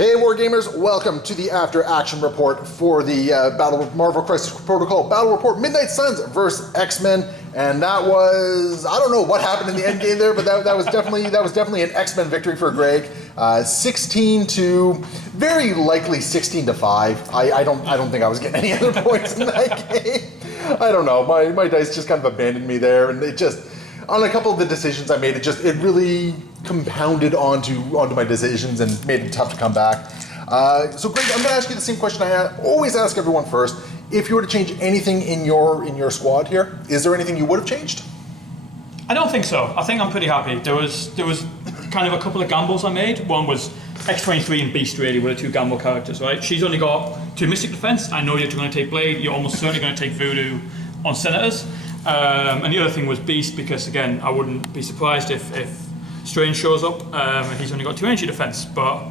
Hey Wargamers, welcome to the After Action Report for the Marvel Crisis Protocol Battle Report Midnight Suns vs. X-Men. And that was, I don't know what happened in the end game there, but that was definitely an X-Men victory for Greg. 16 to, very likely 16 to 5. I don't think I was getting any other points in that game. I don't know, my dice just kind of abandoned me there, and it just, on a couple of the decisions I made, it really compounded onto my decisions and made it tough to come back. So Greg, I'm gonna ask you the same question I always ask everyone first. If you were to change anything in your squad here, is there anything you would have changed? I don't think so. I think I'm pretty happy. There was kind of a couple of gambles I made. One was X-23 and Beast really were the two gamble characters, right? She's only got 2 Mystic Defense. I know you're going to take Blade. You're almost certainly going to take Voodoo on Senators. And the other thing was Beast, because again, I wouldn't be surprised if Strange shows up and he's only got 2 energy defense. But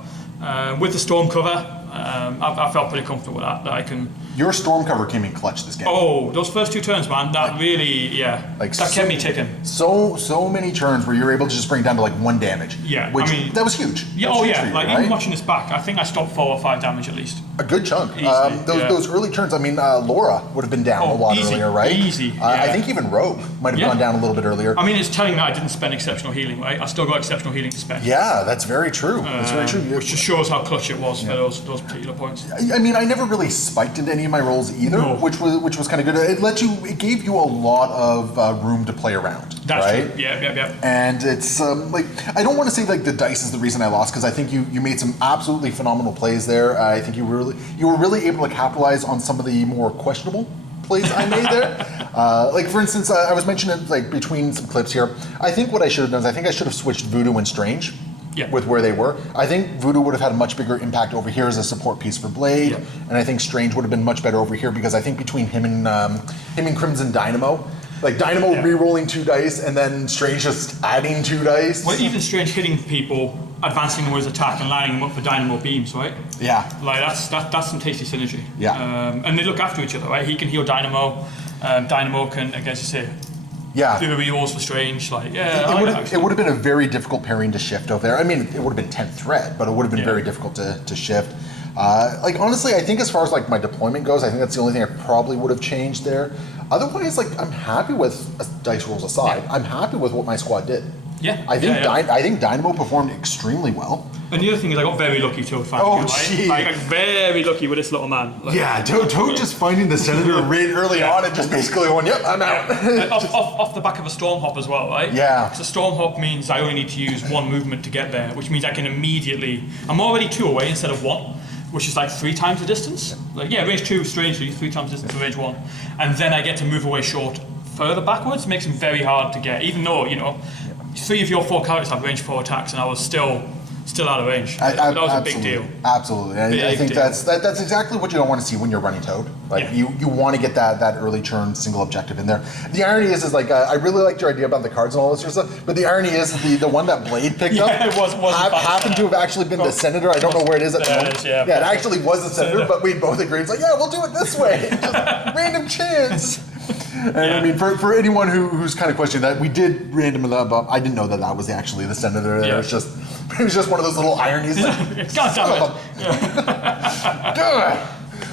with the Storm cover, I felt pretty comfortable with that I can. Your Storm cover came in clutch this game. Oh, those first 2 turns, man, that really, yeah, that kept me ticking. So many turns where you're able to just bring it down to like 1 damage. Yeah, which, that was huge. Yeah, huge yeah, you, like right? even watching this back, I think I stopped 4 or 5 damage at least. A good chunk. Easily, those early turns, I mean, Laura would have been down a lot earlier, right? Easy, yeah. I think even Rogue might have gone down a little bit earlier. I mean, it's telling that I didn't spend exceptional healing, right? I still got exceptional healing to spend. Yeah, that's very true. That's very true. Which just shows how clutch it was for those particular points. I mean, I never really spiked into any of my rolls either, which was kind of good. It gave you a lot of room to play around. That's right? true. Yeah. And it's like, I don't want to say like the dice is the reason I lost, because I think you made some absolutely phenomenal plays there. I think you were really able to capitalize on some of the more questionable plays I made there. Like for instance, I was mentioning like between some clips here, I think what I should have done is I think I should have switched Voodoo and Strange. Yeah. With where they were. I think Voodoo would have had a much bigger impact over here as a support piece for Blade, and I think Strange would have been much better over here, because I think between him and Crimson Dynamo, like Dynamo re-rolling 2 dice and then Strange just adding 2 dice. Well, even Strange hitting people, advancing with his attack and lining them up for Dynamo beams, right? Yeah. Like that's some tasty synergy. Yeah. And they look after each other, right? He can heal Dynamo. Dynamo can, I guess you say, do the rerolls for Strange, like it would have been a very difficult pairing to shift over there. I mean, it would have been 10th threat, but it would have been very difficult to shift. Like honestly, I think as far as like my deployment goes, I think that's the only thing I probably would have changed there. Otherwise, like I'm happy with dice rolls aside. I'm happy with what my squad did. Yeah, I think Dynamo performed extremely well. And the other thing is I got very lucky Toad finding him, right? Like very lucky with this little man. Like, Toad just finding the Senator really early on and just basically going, yep, I'm out. off the back of a Storm Hop as well, right? Yeah. So Storm Hop means I only need to use 1 movement to get there, which means I can immediately, I'm already 2 away instead of 1, which is like 3 times the distance. Like range 2 strangely, 3 times the distance to range 1. And then I get to move away short further backwards, makes them very hard to get, even though, 3 of your 4 characters have range 4 attacks, and I was still out of range. That was a big deal. Absolutely. I think that's exactly what you don't want to see when you're running Toad. Like you want to get that early turn single objective in there. The irony is like I really liked your idea about the cards and all this sort of stuff, but the irony is the one that Blade picked up happened to have actually been the Senator. I don't know where it is at the moment. It actually was the Senator, but we both agreed. It's like, yeah, we'll do it this way. Just random chance. And I mean, for anyone who's kind of questioning that, we did random that up. I didn't know that was actually the Senator. It was just one of those little ironies. God damn it.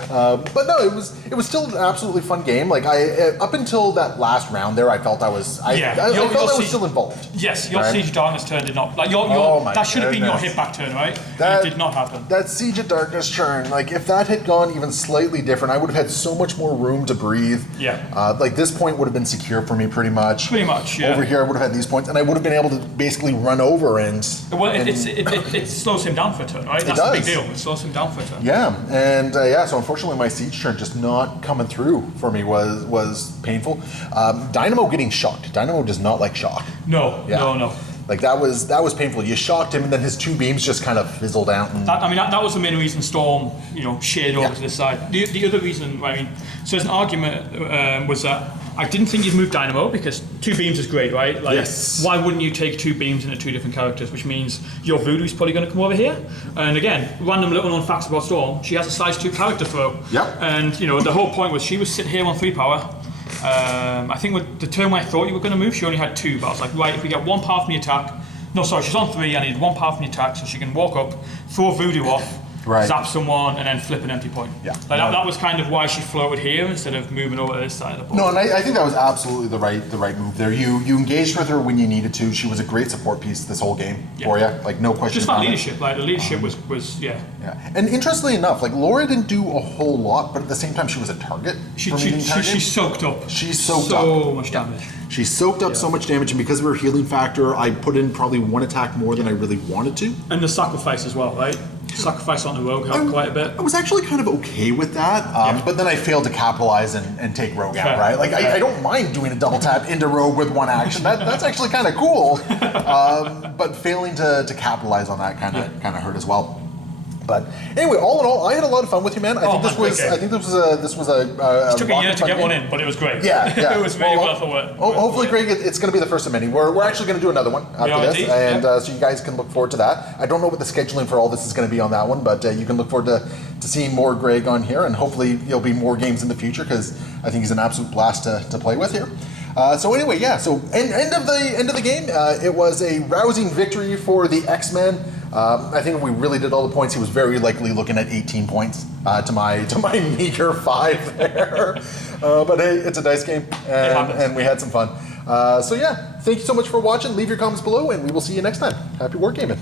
But no, it was still an absolutely fun game. Like up until that last round there, I felt I was still involved. Yes, your Siege of Darkness turn did not. Like that should have been your hit back turn, right? That did not happen. That Siege of Darkness turn, like if that had gone even slightly different, I would have had so much more room to breathe. Yeah. Like this point would have been secure for me pretty much. Yeah. Over here, I would have had these points, and I would have been able to basically run over and. Well, it slows him down for a turn, right? That's the big deal. It slows him down for a turn. Yeah, and so unfortunately, my Siege turn just not coming through for me was painful. Dynamo getting shocked. Dynamo does not like shock. No. Like that was painful. You shocked him, and then his 2 beams just kind of fizzled out. And that was the main reason Storm, shared over to the side. The other reason, so as an argument was that I didn't think you'd move Dynamo because 2 beams is great, right? Like, yes. Why wouldn't you take 2 beams into 2 different characters? Which means your Voodoo's probably going to come over here. And again, random little known facts about Storm. She has a size 2 character throw. Yep. And the whole point was she was sitting here on 3 power. I think with the turn when I thought you were going to move, she only had 2. But I was like, right, if we get 1 power from the attack. No, sorry, she's on 3. I need 1 power from the attack so she can walk up, throw Voodoo off, Right. zap someone, and then flip an empty point. Yeah. Like that was kind of why she floated here instead of moving over to this side of the board. No, and I think that was absolutely the right move there. You engaged with her when you needed to. She was a great support piece this whole game for you. Like no question. Just that leadership. Like the leadership was Yeah. And interestingly enough, like Laura didn't do a whole lot, but at the same time she was a target. She soaked up. She soaked so much damage. She soaked up so much damage, and because of her healing factor, I put in probably one attack more than I really wanted to. And the sacrifice as well, right? Sacrifice on the rogue helped quite a bit. I was actually kind of okay with that, but then I failed to capitalize and take rogue out, right? Like I don't mind doing a double tap into rogue with one action. That's actually kind of cool, but failing to capitalize on that kind of hurt as well. But anyway, all in all, I had a lot of fun with you, man. I think this was a It took a year to get one in, but it was great. Yeah. It was really worth it. Hopefully, Greg, it's going to be the first of many. We're actually going to do another one after this, and so you guys can look forward to that. I don't know what the scheduling for all this is going to be on that one, but you can look forward to seeing more Greg on here, and hopefully there'll be more games in the future because I think he's an absolute blast to play with here. So anyway, so end of the game, it was a rousing victory for the X-Men. I think if we really did all the points, he was very likely looking at 18 points to my meager 5 there. But hey, it's a dice game, and we had some fun. So yeah, thank you so much for watching. Leave your comments below, and we will see you next time. Happy wargaming.